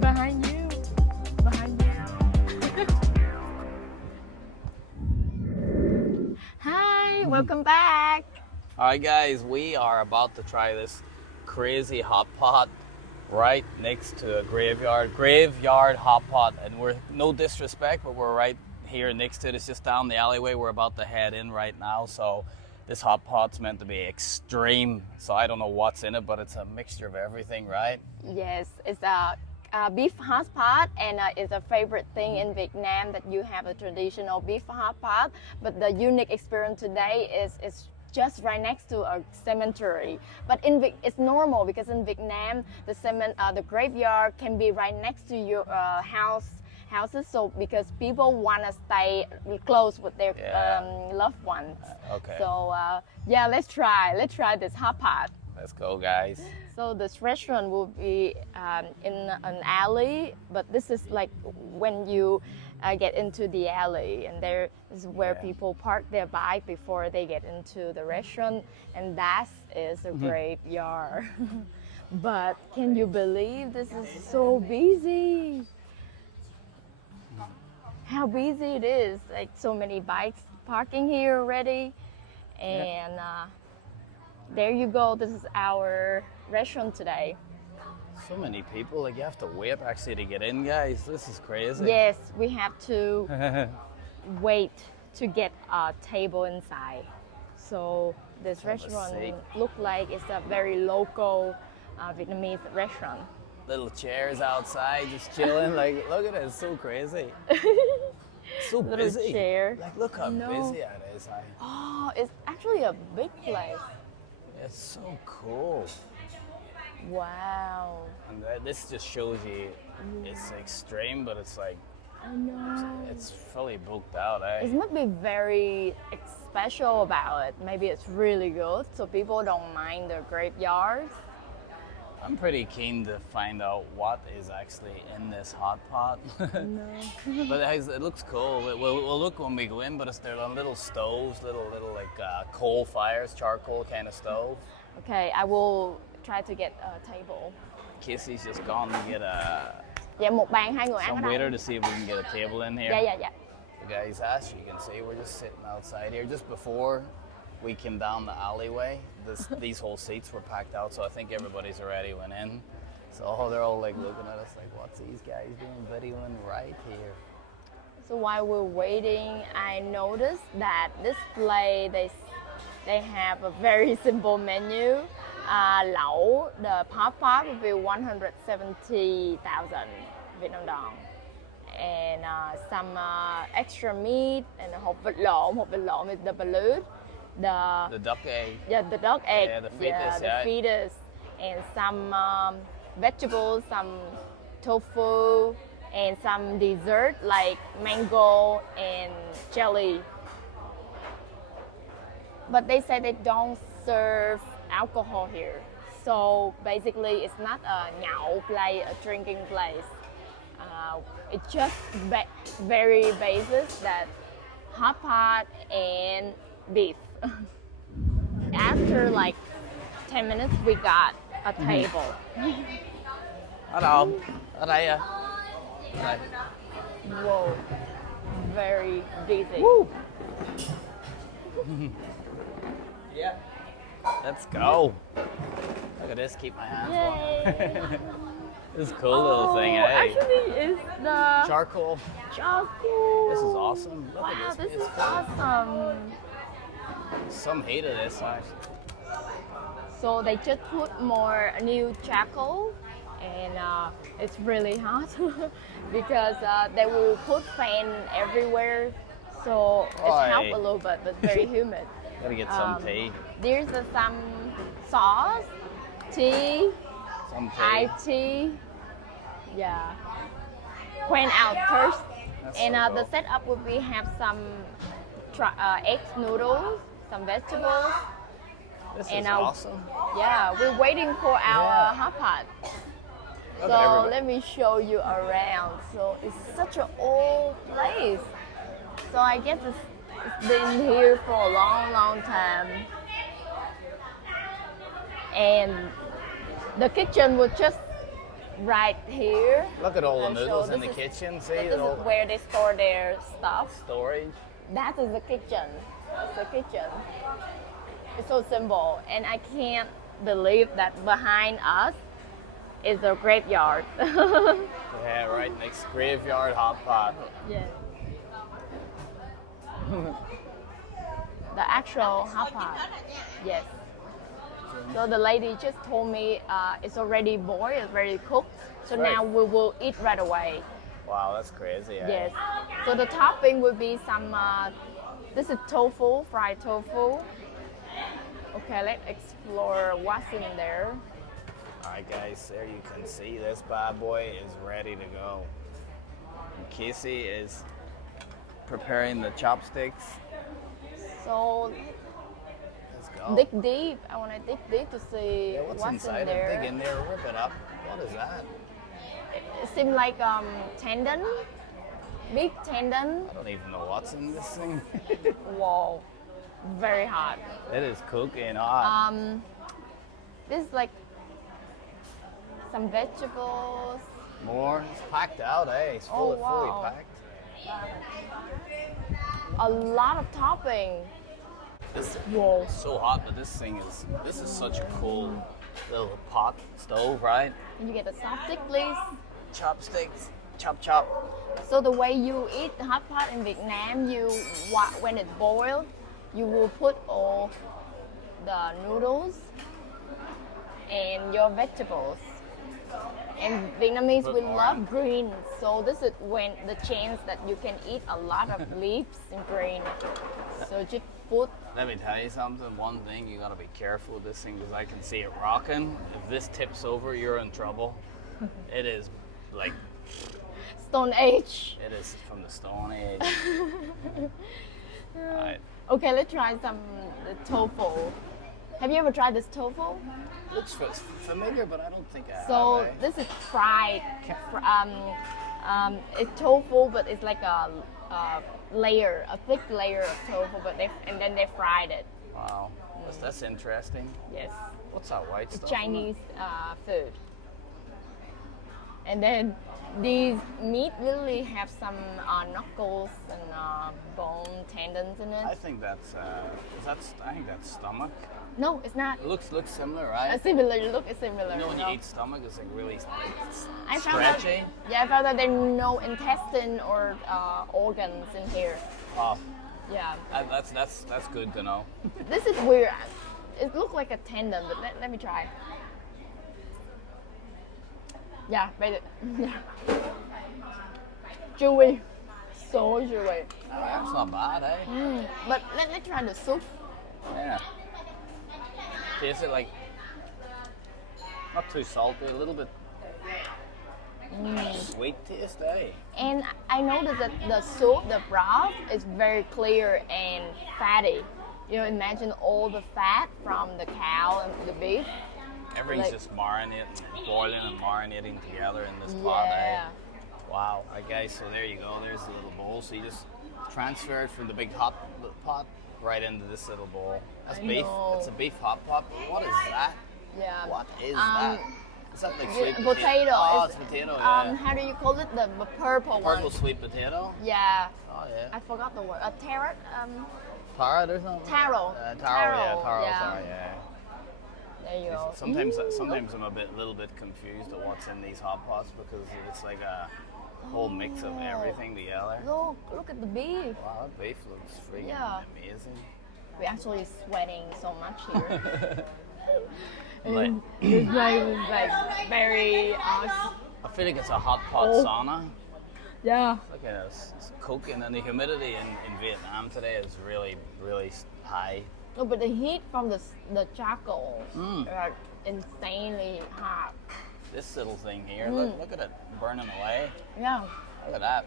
Behind you. Behind you. Hi, welcome back. Alright guys, we are about to try this crazy hot pot right next to a graveyard hot pot, and we're, no disrespect, but we're right here next to it. It's just down the alleyway. We're about to head in right now, so this hot pot's meant to be extreme, so I don't know what's in it, but it's a mixture of everything, right? Yes, it's a beef hot pot, and it's a favorite thing in Vietnam that you have a traditional beef hot pot, but the unique experience today is it's just right next to a cemetery. But it's normal because in Vietnam, the graveyard can be right next to your houses. So because people want to stay close with their loved ones. Okay. So yeah, let's try this hot pot. Let's go, guys. So this restaurant will be in an alley, but this is like when you get into the alley, and there is where people park their bike before they get into the restaurant, and that is a graveyard. But can you believe this is so busy? How busy it is! Like so many bikes parking here already, and there you go. This is our restaurant today. So many people, like you have to wait actually to get in, guys. This is crazy. Yes, we have to wait to get a table inside. So this restaurant looks like it's a very local Vietnamese restaurant. Little chairs outside, just chilling. Like, look at it, it's so crazy. So Little busy. chair. Like, look how busy it is. Oh, it's actually a big place. It's so cool. Wow. And this just shows you it's extreme, but it's like, I know. it's fully booked out, eh? It must be very special about it. Maybe it's really good, so people don't mind the graveyards. I'm pretty keen to find out what is actually in this hot pot. No. But it looks cool. We'll look when we go in, but they're on little stoves, little like coal fires, charcoal kind of stove. Okay, I will try to get a table. Casey's just gone to get Dạ, một bàn hai người ăn ở some đây. waiter to see if we can get a table in here. Yeah. So guys, as you can see, we're just sitting outside here. Just before we came down the alleyway, these whole seats were packed out, so I think everybody's already went in. So they're all like looking at us like, what's these guys doing videoing right here? So while we're waiting, I noticed that this place they have a very simple menu. Lẩu, the hot pot will be 170,000 Vietnam dong, and some extra meat and hộp vịt lộn is the balut, the duck egg. Yeah, the duck egg. Yeah, the fetus. The fetus, and some vegetables, some tofu, and some dessert like mango and jelly. But they say they don't serve alcohol here. So basically it's not a nhậu place, a drinking place. It's just very basic that hot pot and beef. After like 10 minutes we got a table. Ở đâu? Ở đây à? Đây. Whoa, very busy. Woo! Yeah. Let's go. Look at this, keep my hands warm. This cool little thing, eh? Actually, it's the Charcoal. charcoal. This is awesome. Look Wow, at this this. is awesome. Some hate of this, actually. So they just put more new charcoal, and it's really hot because they will put fan everywhere, so it's help a little bit, but very humid. Gotta get some tea. There's some sauce, tea, Some tea. tea. Yeah. Quen out first. That's And so the cool. setup would be have some egg noodles, some vegetables. This And is awesome. Yeah, we're waiting for our hot pot. Look at So everybody. let me show you around. So it's such an old place. So I guess it's been here for a long time. And the kitchen was just right here. Look at all the So noodles in the this is- kitchen. So See, this all is where they store their stuff. storage. That is the kitchen. It's the kitchen. It's so simple, and I can't believe that behind us is a graveyard. Yeah, right next graveyard hot pot. Yeah. The actual hot pot. Yes. So the lady just told me it's already boiled, it's already cooked. So Right. now we will eat right away. Wow, that's crazy. Eh? Yes. So the topping will be some. This is tofu, fried tofu. Okay, let's explore what's in there. All right, guys, there you can see this bad boy is ready to go. And Casey is preparing the chopsticks. So Let's go. dig deep. I want to dig deep to see Yeah, what's in inside there. it? Dig in there, rip it up. What is that? It seems like tendon, big tendon. I don't even know what's in this thing. Whoa, very hot. It is cooking hot. This is like some vegetables. More. It's packed out, eh? It's fully wow. packed. A lot of topping. This Whoa. is so hot, but this is such a cool little pot stove, right? Can you get a chopstick, please? Chopsticks, chop chop. So the way you eat the hot pot in Vietnam, when it boils, you will put all the noodles and your vegetables. And Vietnamese, Put we more love in. green, so this is when the chance that you can eat a lot of leaves and green. So just put. Let me tell you something. One thing, you gotta be careful with this thing because I can see it rocking. If this tips over, you're in trouble. It is like, Stone Age. it is from the Stone Age. Alright. Okay, let's try some the tofu. Have you ever tried this tofu? Looks familiar, but I don't think I So have. Eh? this is fried. It's tofu, but it's like a layer, a thick layer of tofu, but then they fried it. Wow, that's interesting. Yes, What's that white it's stuff? Chinese food. And then these meat really have some knuckles and bone tendons in I it. think I think that's stomach. No, it's not. It looks similar, right? A similar look is similar. You know when no. you eat stomach, it's like really I found out, stretchy. yeah, I found out there are no intestine or organs in here. Oh, Yeah, that's good to know. this is weird. It looks like a tendon, but let me try. Yeah, right. Yeah. Chewy, so chewy. That's not bad, eh? But let's try the soup. Yeah. Taste it like not too salty, a little bit sweet taste, eh? And I noticed that the soup, the broth, is very clear and fatty. You know, imagine all the fat from the cow and the beef. Everything's Like- just marinating, boiling and marinating together in this pot, eh? Yeah. Wow. Alright guys, so there you go. There's the little bowl. So you just transfer it from the big hot pot right into this little bowl. That's I beef. know. It's a beef hot pot. What is that? Yeah. What is that? Is that like sweet Potato. Oh, It's- it's potato, yeah. How do you call it? The purple one. Purple sweet potato? Yeah. Oh, yeah. I forgot the word. A carrot. Carrot or something? Taro. Taro, Taro, Taro, yeah. sorry, yeah. There you go. Sometimes I'm a little bit confused at what's in these hot pots because it's like a whole mix of everything together. Look at the beef. Wow, that beef looks freaking Yeah. amazing. We're actually sweating so much here. Like, And this place is like very I feel like it's a hot pot Oh. sauna. yeah. Look at this, it's cooking, and the humidity in Vietnam today is really, really high. No, but the heat from the charcoal are insanely hot. This little thing here, look at it burning away. Yeah. Look at that.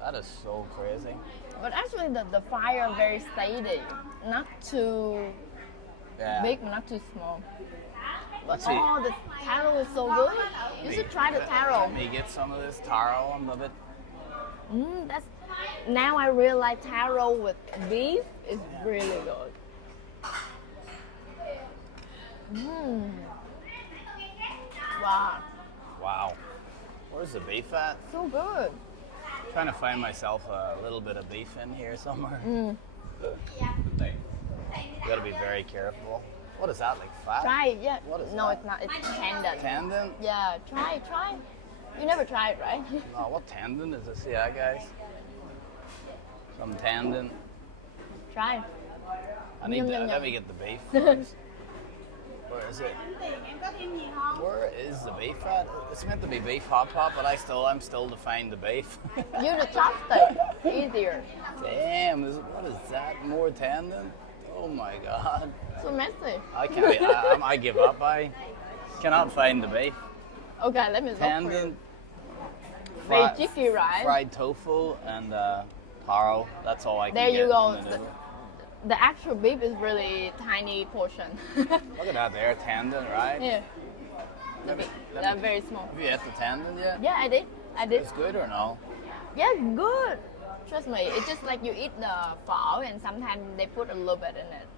That is so crazy. But actually the fire very steady. Not too Yeah. big, not too small. But Let's see. oh, the taro is so good. You should try the taro. Let me get some of this taro on the bit. Now I realize taro with beef is really good. Wow, Wow. Where's the beef at? so good. Trying to find myself a little bit of beef in here somewhere. Gotta be very careful. What is that, like fat? Try it, yeah. What is no, that? it's not. It's tendon. Tendon? Yeah, try. You never tried, right? No, what tendon is this? Yeah, guys. Some tendon. Try. I need Yum, to, yum, let yum. me get the beef first. Where is it? Where is the beef at? It's meant to be beef hot pot, but I'm still to find the beef. Use the chopstick. Easier. Damn, what is that? More tendon? Oh my god. So messy. I can't. I give up. I cannot find the beef. Okay, let me look for Tendon. you. Very cheeky, right? Fried tofu and taro. That's all I can There get. you go. in the noodle. The actual beef is really tiny portion. Look at that there, tendon, right? Yeah, Let me- they're very small. Have you had the tendon yet? Yeah, I did. It's good or no? Yeah, good. Trust me, it's just like you eat the phở and sometimes they put a little bit in it.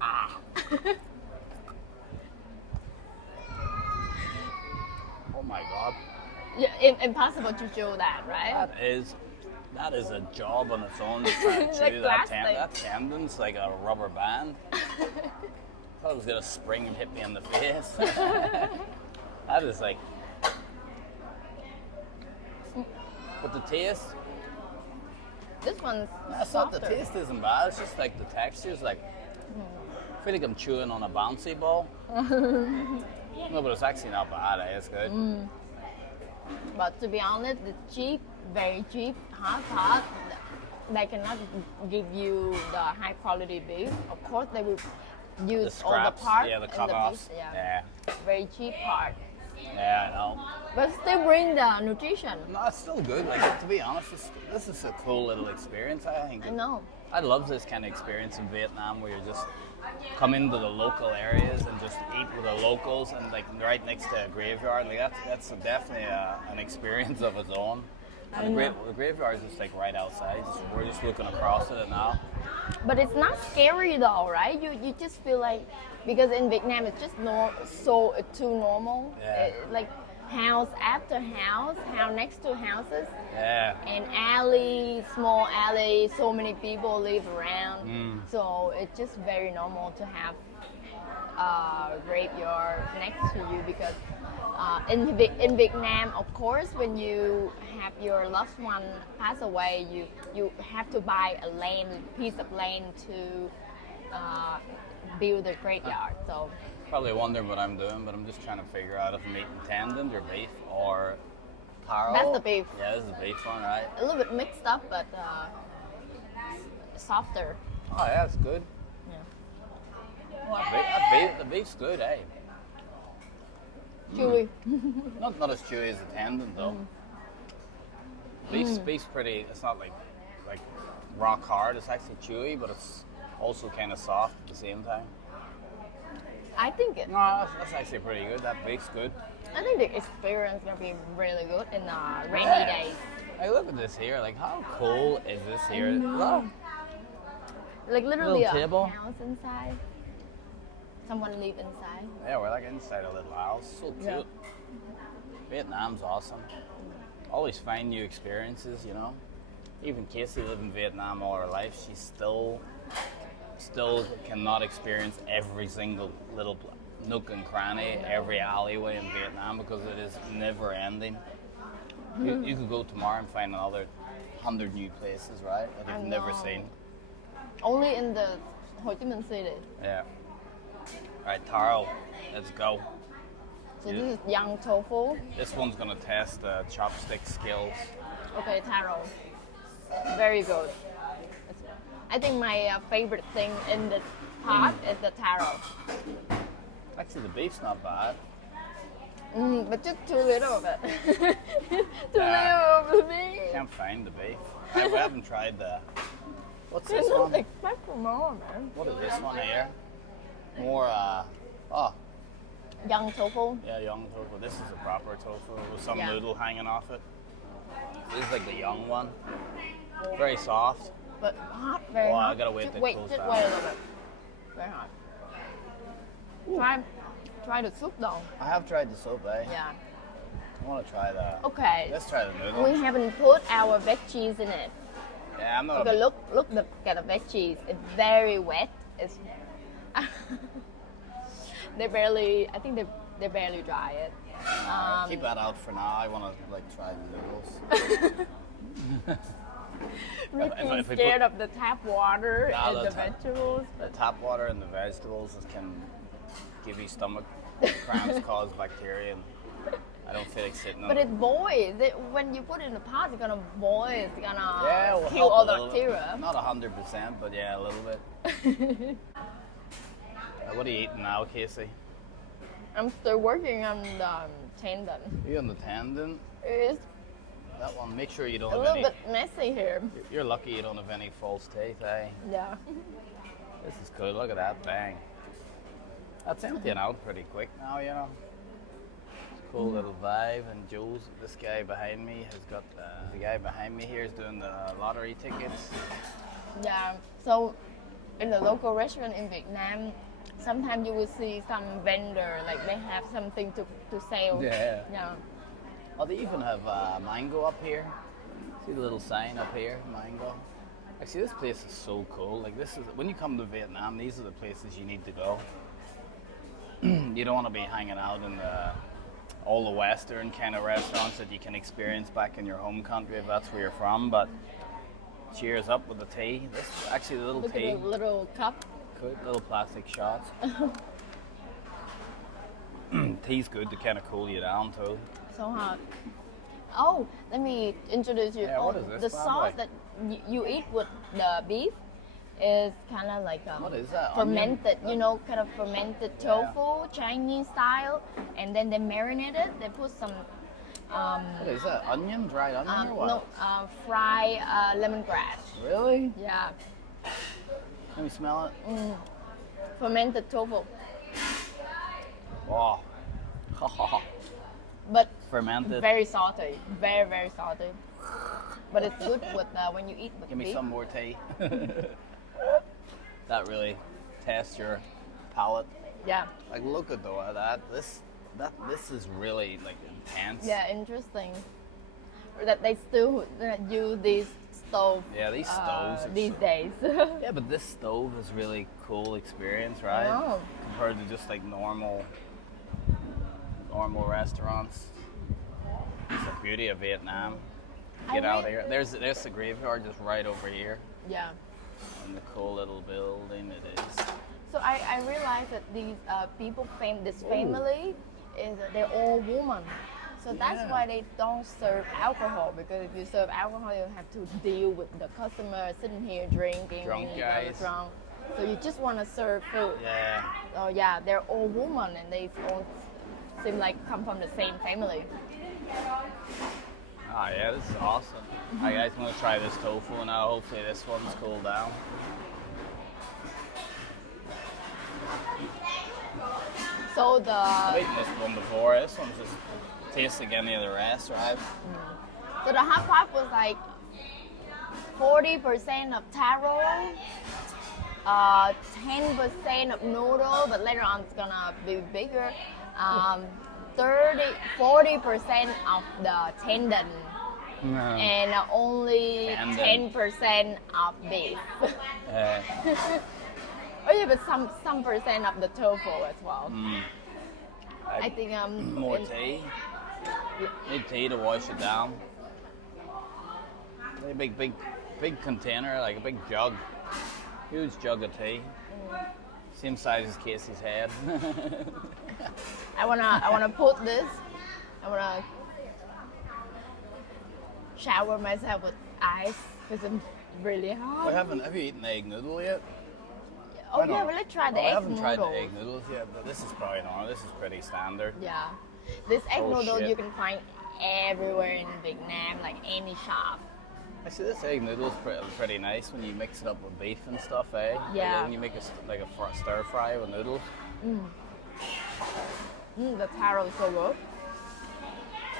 Ah. Oh my god. Yeah, impossible to chew that, right? That is a job on its own. Just trying to Like chew that plastic. That tendon's like a rubber band. I thought it was gonna spring and hit me in the face. That is like. But the taste, This one's that's not softer. the taste isn't bad. It's just like the texture is like. I feel like I'm chewing on a bouncy ball. No, but it's actually not bad. It's good. But to be honest, the cheap, very cheap hot pot, they cannot give you the high quality beef. Of course, they will The use all the scraps, parts yeah, the in the cut-offs. beef. Yeah. Yeah, Very cheap part. yeah, I know. But still bring the nutrition. No, it's still good. Like to be honest, this is a cool little experience. I think. I know. I love this kind of experience in Vietnam where you just come into the local areas and just eat with the locals and like right next to a graveyard. Like that's definitely an experience of its own. And the graveyard is just like right outside. We're just looking across it now. But it's not scary though, right? You just feel like, because in Vietnam it's just too normal. Yeah. Like house after house next to houses, Yeah. and alley, small alley, so many people live around. So it's just very normal to have a graveyard next to you, because in Vietnam, of course, when you have your loved one pass away, you have to buy a piece of land to build a graveyard. So Probably wondering what I'm doing, but I'm just trying to figure out if I'm eating tendon or beef or taro. That's the beef. Yeah, this is the beef one, right? a little bit mixed up, but softer. Oh yeah, it's good. Yeah. Well, the beef's good, eh? Chewy. Not as chewy as the tendon though. Beef's pretty. It's not like rock hard. It's actually chewy, but it's also kind of soft at the same time. I think No, that's actually pretty good. That beef's good. I think the experience gonna be really good in rainy Yeah. days. Hey, look at this here. Like, how cool is this here? Look. Like literally Little a table. house inside. Someone live inside. Yeah, we're like inside a little house. So cute. Yeah. Vietnam's awesome. Always find new experiences, you know. Even Casey lived in Vietnam all her life. She still cannot experience every single little nook and cranny, every alleyway in Vietnam, because it is never ending. You could go tomorrow and find another 100 new places, right? That you've never know. seen. Only in the Ho Chi Minh City. Yeah. All right, taro, let's go. So this is young tofu. This one's gonna test the chopstick skills. Okay, taro. Very good. I think my favorite thing in the pot is the taro. Actually, the beef's not bad. But just too little of it. Too Yeah. little of the beef. Can't find the beef. I haven't tried the. What's I this don't one? expect for more, man. What is this one here? More, Young tofu. yeah, young tofu. This is a proper tofu with some Yeah. noodle hanging off it. This is like the young one. Very soft. But hot, very Oh, I hot. gotta wait just till it wait, cools just down. wait a little bit. Very hot. Try. try the soup though. I have tried the soup, eh? Yeah. I want to try that. Okay. Let's try the noodle. We haven't put our veggies in it. Yeah, I'm not. Okay, look at the veggies. It's very wet. It's they barely. I think they barely dry it. Keep that out for now. I want to like try the noodles. Ricky's if we scared put- of the tap water Nah, and the the tap- vegetables. The tap water and the vegetables can give you stomach cramps, cause bacteria, and I don't feel like sitting on But it. it boils. When you put it in the pot, it's gonna boil. It's gonna Yeah, it will kill help all a the little bit. bacteria. Not 100%, but yeah, a little bit. What are you eating now, Casey? I'm still working on the tendon. You on the tendon? It's That one. Make sure you don't a have little any. bit messy here. You're lucky you don't have any false teeth, eh? Yeah. This is cool. Look at that, bang. That's emptying out pretty quick now, you know. It's a cool little vibe. And Joe's, this guy behind me has got, the guy behind me here is doing the lottery tickets. Yeah. So in the local restaurant in Vietnam, sometimes you will see some vendor like they have something to sell. Yeah. Yeah. Oh, they even have mango up here. See the little sign up here, mango. Actually, this place is so cool. Like this is, when you come to Vietnam, these are the places you need to go. You don't want to be hanging out in all the Western kind of restaurants that you can experience back in your home country if that's where you're from. But cheers up with the tea. This actually the little Look tea, at the little cup. good little plastic shots. Tea's good to kind of cool you down too. So hot. Oh, let me introduce you. Yeah, oh, what is this, the by the sauce way? that you eat with the beef is kind of like What is that? fermented, Onion? you know, kind of fermented Yeah. tofu, Chinese style, and then they marinate it. They put some What is that? Onion? Dried onion or what? no fried lemongrass. Really? Yeah, Let me smell it. fermented tofu, Wow. but Fermented. very salty, very salty. But it's good with when you eat with Give me beef. some more tea. That really tests your palate. Yeah, Like, look at that. This is really like intense. yeah, interesting. That they still use these stove. Yeah, these stoves are these so- days. Yeah, but this stove is really cool experience, right? know. Compared to just like normal restaurants. It's the beauty of Vietnam. Get out here. There's the graveyard just right over here. Yeah. And the cool little building it is. So I realized that these people, this family, is they're all women. So that's Yeah. why they don't serve alcohol, because if you serve alcohol, you have to deal with the customer sitting here drinking. Drunk and you guys are guys. drunk. So you just want to serve food. Yeah. Oh yeah, they're all women and they all seem like come from the same family. Ah, yeah, this is awesome. Alright, guys, I'm gonna try this tofu now. Hopefully, this one's cooled down. So I've the eaten this one before. This one just tastes like any of the rest, right? hot pot was like 40% of taro, 10% of noodle, but later on it's gonna be bigger. 40% of the tendon, and only Tendon. 10% of beef. Oh yeah, but some percent of the tofu as well. I think More in- tea. Need tea to wash it down. A big container, like a big jug. Huge jug of tea. Same size as Casey's head. I wanna put this. I wanna shower myself with ice because I'm really hot. Have you eaten egg noodle yet? Oh I don't- yeah, well, let's try the I egg haven't tried the noodles. egg noodles yet, but this is probably normal. This is pretty standard. Yeah, this egg Oh, noodle shit. you can find everywhere in Vietnam, like any shop. Actually, this egg noodle is pretty nice when you mix it up with beef and stuff, eh? Yeah. Like when you make a stir fry with noodles. The taro is so good.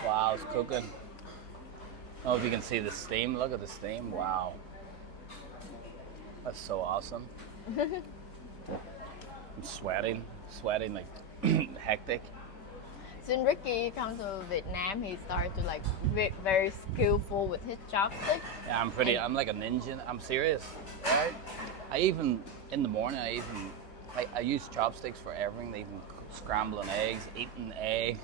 Wow, it's cooking. I don't know if you can see the steam. Look at the steam. Wow. That's so awesome. I'm sweating like hectic. Since Ricky comes to Vietnam, he started to like very skillful with his chopsticks. Yeah, I'm like a ninja. I'm serious. Right? I even in the morning, I use chopsticks for everything. Even scrambling eggs, eating egg,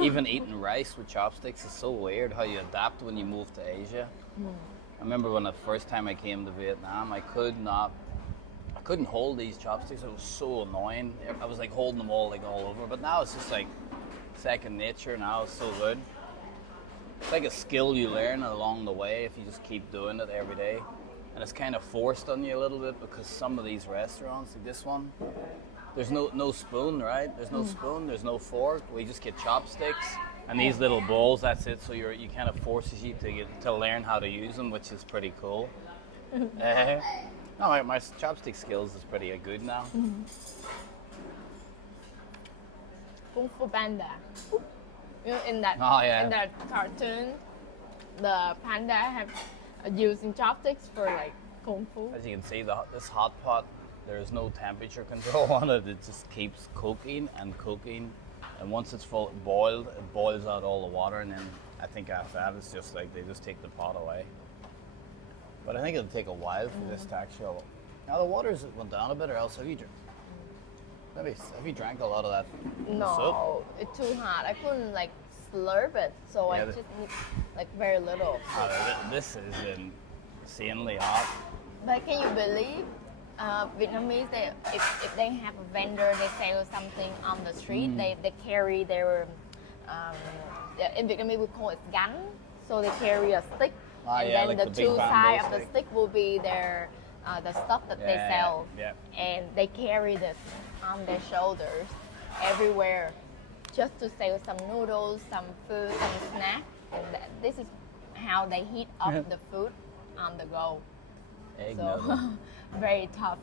even eating rice with chopsticks is so weird how you adapt when you move to Asia. I remember when the first time I came to Vietnam, I couldn't hold these chopsticks. It was so annoying. I was like holding them all over. But now it's just like second nature. Now it's so good. It's like a skill you learn along the way if you just keep doing it every day. And it's kind of forced on you a little bit because some of these restaurants, like this one, there's no spoon, right? There's no spoon, there's no fork. We just get chopsticks and these little bowls. That's it. So you kind of forces you to learn how to use them, which is pretty cool. No, my chopstick skills is pretty good now. Kung Fu Panda. You know, in that in that cartoon, the panda have using chopsticks for like kung fu. As you can see, this hot pot, there's no temperature control on it. It just keeps cooking and cooking, and once it's full boiled, it boils out all the water, and then I think after that it's just like they just take the pot away. But I think it'll take a while for this to actually. Now the water's went down a bit, or else have you drank a lot of that No, soup? it's too hot. I couldn't like slurp it, so I just need like very little. This is insanely hot. But can you believe Vietnamese? If they have a vendor, they sell something on the street. They carry their in Vietnamese we call it gắn. So they carry a stick, and then like the the big two sides of bamboo the stick will be their the stuff that they sell, and they carry this on their shoulders everywhere, just to sell some noodles, some food, some snack, and this is how they heat up the food on the go. Egg So noodle. very tough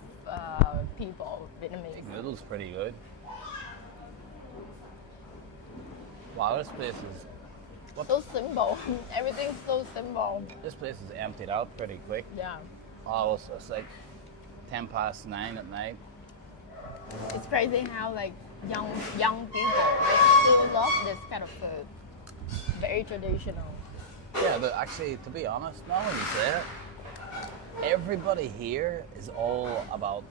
people, Vietnamese. Noodle's pretty good. Wow, this place is So simple. Everything's so simple. This place is emptied out pretty quick. Yeah. Oh, it's like 9:10 at night. It's crazy how like young people they still love this kind of food. Very traditional. Yeah, but actually, to be honest, now when you say it, everybody here is all about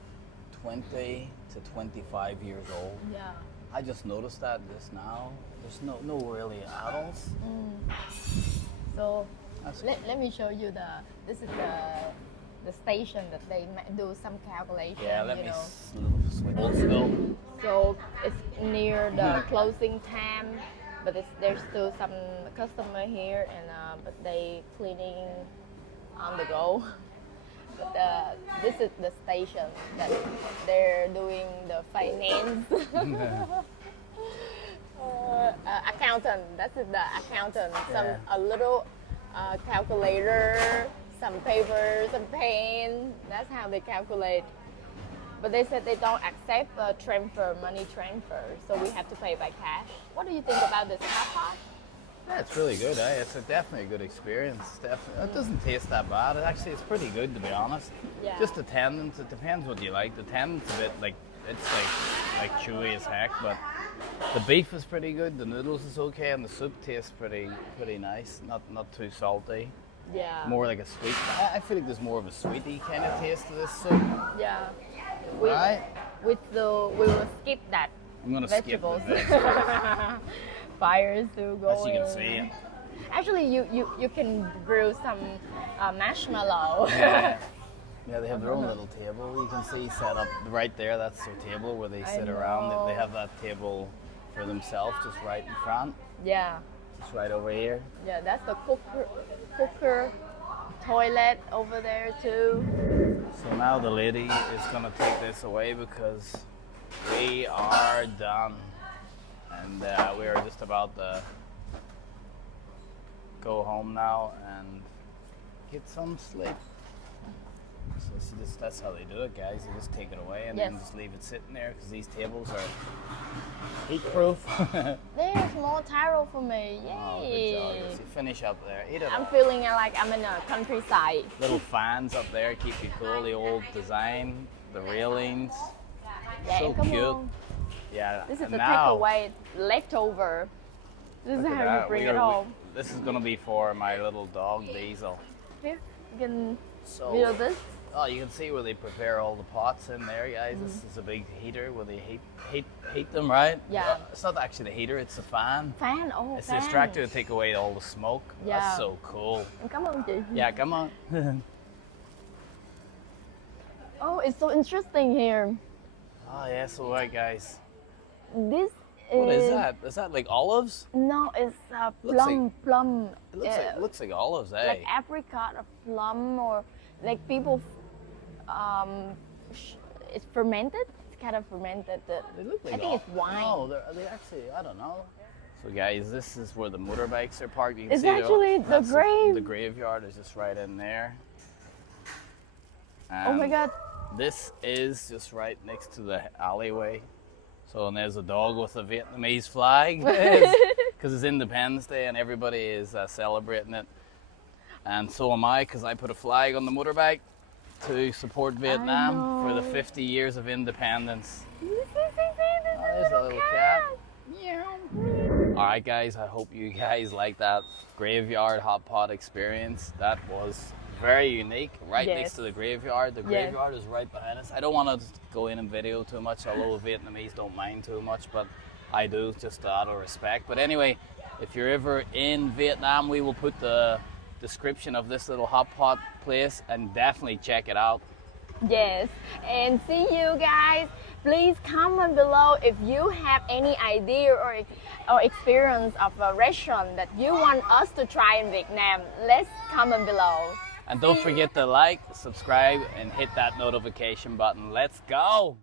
20 to 25 years old. Yeah. I just noticed that just now. There's no really adults. So let me show you this is the station that they do some calculation. Yeah, let you me know. switch. Old school. So it's near the closing time, but there's still some customer here, and but they cleaning on the go. But this is the station that they're doing the finance. Accountant. That's the accountant. A little calculator, some paper, some pen. That's how they calculate. But they said they don't accept money transfer, so we have to pay by cash. What do you think about this hotpot? Yeah, it's really good. It's definitely a good experience. Definitely, it doesn't taste that bad. It's pretty good, to be honest. Yeah. Just the tendons. It depends what you like. The tendons a bit like it's like chewy as heck, but the beef is pretty good. The noodles is okay, and the soup tastes pretty nice. Not too salty. Yeah. More like a sweet. I feel like there's more of a sweety kind of taste to this soup. Yeah. Right. We will skip that. I'm gonna vegetables. skip the vegetables. Fire is still going. As you can see. Actually, you can grill some marshmallow. Yeah. Yeah, they have their own little table. You can see set up right there. That's their table where they sit around. They have that table for themselves, just right in front. Yeah. Just right over here. Yeah, that's the cooker toilet over there too. So now the lady is gonna take this away because we are done, and we are just about to go home now and get some sleep. So that's how they do it, guys. They just take it away and then just leave it sitting there because these tables are heat-proof. There's more taro for me. Yay! Oh, good job. So finish up there. Eat it I'm up. feeling like I'm in a countryside. Little fans up there keep you cool. The old design, the railings. Yeah, So come cute. on. Yeah. This is and the now, takeaway leftover. This is look at how you that. bring it home. This is gonna be for my little dog Diesel. Here, you can So, feel this. oh, you can see where they prepare all the pots in there, guys. This is a big heater where they heat them, right? Yeah. It's not actually the heater; it's the fan. Fan, oh, It's fan. the extractor to take away all the smoke. Yeah. That's so cool. Cảm ơn chị. Yeah, come on. Oh, it's so interesting here. Oh yeah, so right, guys. This What is that? Is that like olives? No, it's Looks plum. It looks like olives, eh? Like apricot or plum, or like people. It's fermented. It's kind of fermented. They look like I think it's wine. No, are they actually? I don't know. So guys, this is where the motorbikes are parked. You can It's see actually the that's grave. The graveyard is just right in there. Oh my God. This is just right next to the alleyway. So and there's a dog with a Vietnamese flag because it's Independence Day and everybody is celebrating it. And so am I, because I put a flag on the motorbike to support Vietnam for the 50 years of independence. There's a little cat. All right, guys, I hope you guys like that graveyard hot pot experience. That was very unique, right Yes. next to the graveyard. The graveyard is right behind us. I don't want to go in and video too much, although Vietnamese don't mind too much, but I do, just out of respect. But anyway, if you're ever in Vietnam, we will put the description of this little hot pot place and definitely check it out. Yes, and see you guys. Please comment below if you have any idea or experience of a restaurant that you want us to try in Vietnam. Let's comment below. And don't forget to like, subscribe, and hit that notification button. Let's go!